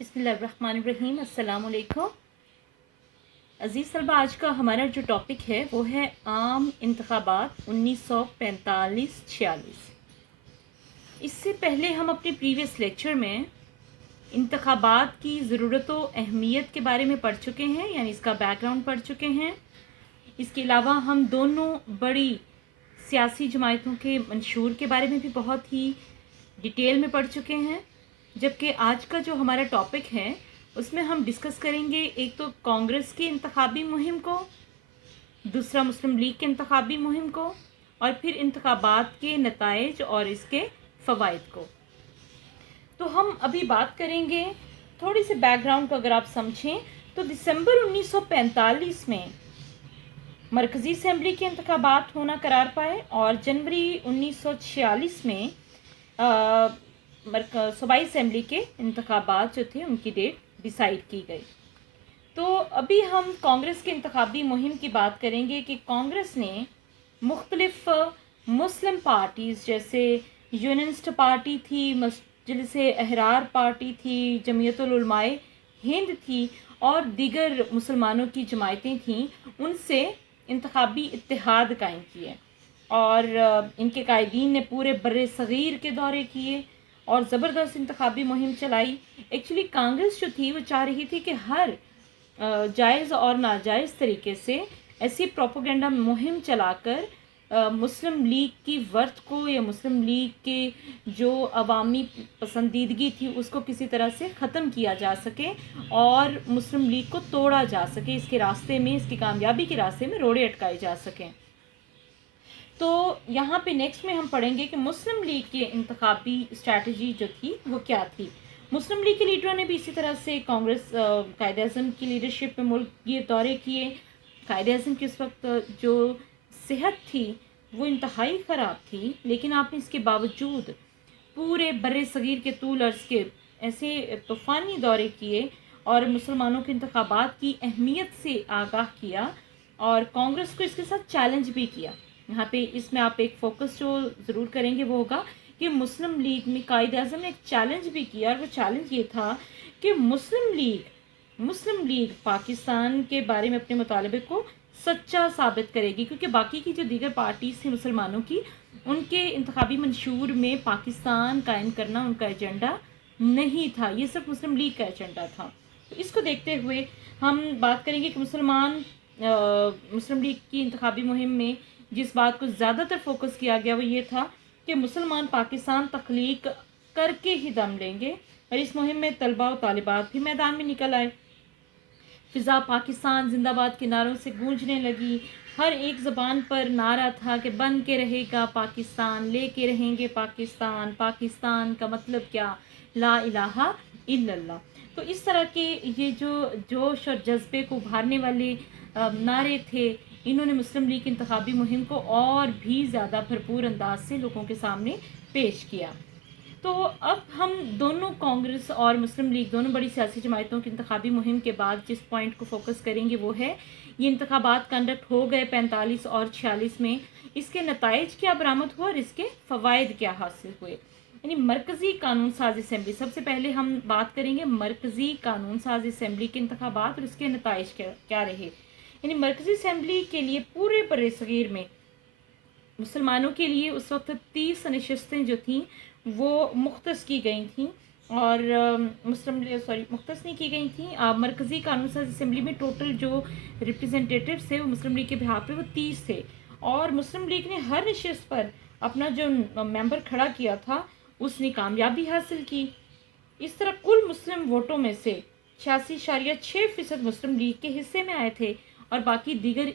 बिस्मिल्लाहिर्रहमानिर्रहीम। अस्सलाम वालेकुम। अज़ीज़ तलबा, आज का हमारा जो टॉपिक है वो है आम इंतखाबात 1945-46। इससे पहले हम अपने प्रीवियस लेक्चर में इंतखाबात की ज़रूरत व अहमियत के बारे में पढ़ चुके हैं, यानी इसका बैकग्राउंड पढ़ चुके हैं। इसके अलावा हम दोनों बड़ी सियासी जमातों के मंशूर के बारे में भी बहुत ही डिटेल में पढ़ चुके हैं। जबकि आज का जो हमारा टॉपिक है उसमें हम डिस्कस करेंगे एक तो कांग्रेस की इंतखाबी मुहिम को, दूसरा मुस्लिम लीग के इंतखाबी मुहिम को, और फिर इंतखाबात के नताइज और इसके फ़वाइद को। तो हम अभी बात करेंगे थोड़ी सी बैकग्राउंड को। अगर आप समझें तो दिसंबर 1945 में मरकज़ी असम्बली के इंतखाबात होना करार पाए और जनवरी 1946 में सूबाई असम्बली के इंतखाबात जो थे उनकी डेट डिसाइड की गई। तो अभी हम कांग्रेस के इंतखाबी मुहिम की बात करेंगे कि कांग्रेस ने मुख्तलिफ मुस्लिम पार्टीज़ जैसे यूनियनिस्ट पार्टी थी, मजलिस अहरार पार्टी थी, जमीयतुल उलमाए हिंद थी और दीगर मुसलमानों की जमायतें थीं, उनसे इंतखाबी इत्तेहाद कायम किए और इनके कायदीन ने पूरे बर्रे सगीर के दौरे किए और ज़बरदस्त इंतखाबी मुहिम चलाई। एक्चुअली कांग्रेस जो थी वो चाह रही थी कि हर जायज़ और नाजायज़ तरीके से ऐसी प्रोपोगंडा मुहिम चलाकर मुस्लिम लीग की वर्थ को या मुस्लिम लीग के जो अवामी पसंदीदगी थी उसको किसी तरह से ख़त्म किया जा सके और मुस्लिम लीग को तोड़ा जा सके, इसके रास्ते में, इसकी कामयाबी के रास्ते में रोड़े अटकाए जा सकें। तो यहाँ पे नेक्स्ट में हम पढ़ेंगे कि मुस्लिम लीग की इंतखाबी स्ट्रैटेजी जो थी वो क्या थी। मुस्लिम लीग के लीडरों ने भी इसी तरह से कांग्रेस कायद अज़म की लीडरशिप में मुल्क के दौरे किए। कायद अज़म की उस वक्त जो सेहत थी वो इंतहाई ख़राब थी, लेकिन आपने इसके बावजूद पूरे बर्रे सगीर के तूल अर्ज़ के ऐसे तूफ़ानी दौरे किए और मुसलमानों के इंतखाबात की अहमियत से आगाह किया और कांग्रेस को इसके साथ चैलेंज भी किया। यहाँ पे इसमें आप एक फोकस जो ज़रूर करेंगे वो होगा कि मुस्लिम लीग में कायद अज़म ने एक चैलेंज भी किया और वो चैलेंज ये था कि मुस्लिम लीग पाकिस्तान के बारे में अपने मुतालबे को सच्चा साबित करेगी, क्योंकि बाकी की जो दीगर पार्टीज़ थी मुसलमानों की, उनके इंतखाबी मंशूर में पाकिस्तान कायम करना उनका एजेंडा नहीं था, ये सिर्फ मुस्लिम लीग का एजेंडा था। तो इसको देखते हुए हम बात करेंगे कि मुस्लिम लीग की इंतखाबी मुहिम में जिस बात को ज़्यादातर फोकस किया गया वो ये था कि मुसलमान पाकिस्तान तख्लीक करके ही दम लेंगे, और इस मुहिम में तलबा और तालिबात भी मैदान में निकल आए। फ़िज़ा पाकिस्तान जिंदाबाद के नारों से गूंजने लगी। हर एक ज़बान पर नारा था कि बन के रहेगा पाकिस्तान, लेके रहेंगे पाकिस्तान, पाकिस्तान का मतलब क्या, ला इलाहा इल्लल्लाह। तो इस तरह के ये जो जोश और जज्बे को उभारने वाले नारे थे, इन्होंने मुस्लिम लीग की इंतखाबी मुहिम को और भी ज़्यादा भरपूर अंदाज से लोगों के सामने पेश किया। तो अब हम दोनों कांग्रेस और मुस्लिम लीग दोनों बड़ी सियासी जमातों की इंतखाबी मुहिम के बाद जिस पॉइंट को फोकस करेंगे वो है ये इंतखाबात कंडक्ट हो गए 45 और 46 में, इसके नताइज क्या बरामद हुआ और इसके फ़वाइद क्या हासिल हुए। यानी मरकज़ी कानून साज असम्बली, सबसे पहले हम बात करेंगे मरकज़ी कानून साज असम्बली के इंतखाबात और इसके नताइज क्या रहे। यानी मरकज़ी असम्बली के लिए पूरे बर्रे सगीर में मुसलमानों के लिए उस वक्त 30 नशस्तें जो थीं वो मुख्तस की गई थीं और मुख्तस नहीं की गई थीं। मरकज़ी कानून साज असम्बली में टोटल जो रिप्रेजेंटेटिव्स थे वो मुस्लिम लीग के बिहाफ पे वो 30 थे और मुस्लिम लीग ने हर नशस्त पर अपना जो मेंबर खड़ा किया था उसने कामयाबी हासिल की। इस तरह कुल मुस्लिम वोटों में से 86.6% मुस्लिम लीग के हिस्से में आए थे और बाकी दीगर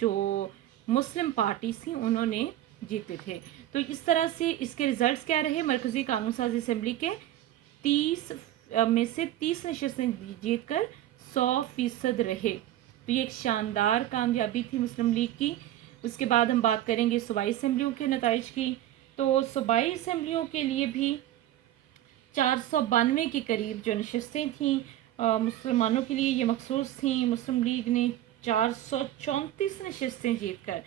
जो मुस्लिम पार्टीज थी उन्होंने जीते थे। तो इस तरह से इसके रिजल्ट्स क्या रहे, मरकज़ी कानून साज असम्बली के 30 में से 30 नशस्तें जीतकर 100% रहे। तो ये एक शानदार कामयाबी थी मुस्लिम लीग की। उसके बाद हम बात करेंगे सूबाई असम्बलियों के नताइज की। तो सूबाई असम्बलियों के लिए भी 492 के करीब जो नशस्तें थीं मुसलमानों के लिए ये मखसूस थीं। मुस्लिम लीग ने 434 नशस्तें जीत कर,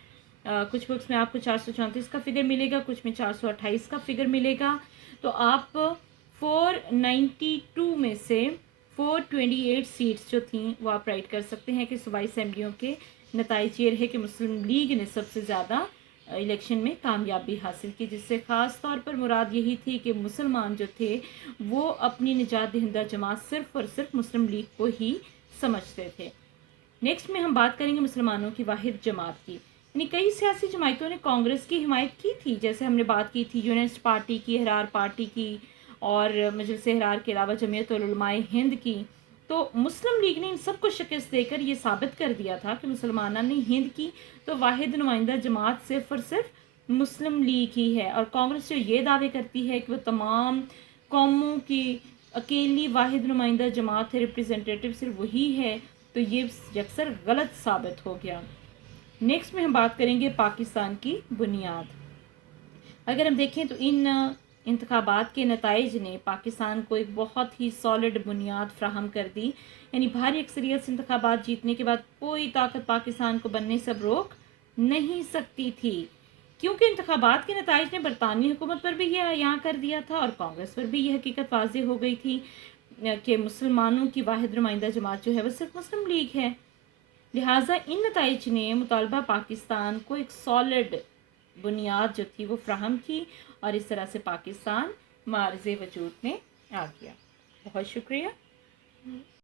कुछ बुक्स में आपको 434 का फिगर मिलेगा, कुछ में 428 का फिगर मिलेगा। तो आप 492 میں سے 428 سیٹس جو تھیں وہ آپ رائٹ کر سکتے ہیں کہ صوبائی اسمبلیوں کے نتائج یہ رہے کہ مسلم لیگ نے سب سے زیادہ الیکشن میں کامیابی حاصل کی، جس سے خاص طور پر مراد یہی تھی کہ مسلمان جو تھے وہ اپنی نجات دہندہ جماعت صرف اور صرف مسلم لیگ کو ہی سمجھتے تھے۔ نیکسٹ میں ہم بات کریں گے مسلمانوں کی واحد جماعت کی، یعنی کئی سیاسی جماعتوں نے کانگریس کی حمایت کی تھی، جیسے ہم نے بات کی تھی یونسٹ پارٹی کی، احرار پارٹی کی، اور مجلس احرار کے علاوہ جمعیت العلماء ہند کی۔ تو مسلم لیگ نے ان سب کو شکست دے کر یہ ثابت کر دیا تھا کہ مسلمانوں نے ہند کی تو واحد نمائندہ جماعت صرف اور صرف مسلم لیگ ہی ہے، اور کانگریس جو یہ دعوے کرتی ہے کہ وہ تمام قوموں کی اکیلی واحد نمائندہ جماعت ہے، ریپریزنٹیٹیو صرف وہی ہے، تو یہ یکسر غلط ثابت ہو گیا۔ نیکسٹ میں ہم بات کریں گے پاکستان کی بنیاد۔ اگر ہم دیکھیں تو ان انتخابات کے نتائج نے پاکستان کو ایک بہت ہی سالڈ بنیاد فراہم کر دی، یعنی بھاری اکثریت سے انتخابات جیتنے کے بعد کوئی طاقت پاکستان کو بننے سے روک نہیں سکتی تھی، کیونکہ انتخابات کے نتائج نے برطانوی حکومت پر بھی یہ عیاں کر دیا تھا اور کانگریس پر بھی یہ حقیقت واضح ہو گئی تھی کہ مسلمانوں کی واحد نمائندہ جماعت جو ہے وہ صرف مسلم لیگ ہے۔ لہٰذا ان نتائج نے مطالبہ پاکستان کو ایک سالڈ بنیاد جو تھی وہ فراہم کی، اور اس طرح سے پاکستان معرض وجود میں آ گیا۔ بہت شکریہ۔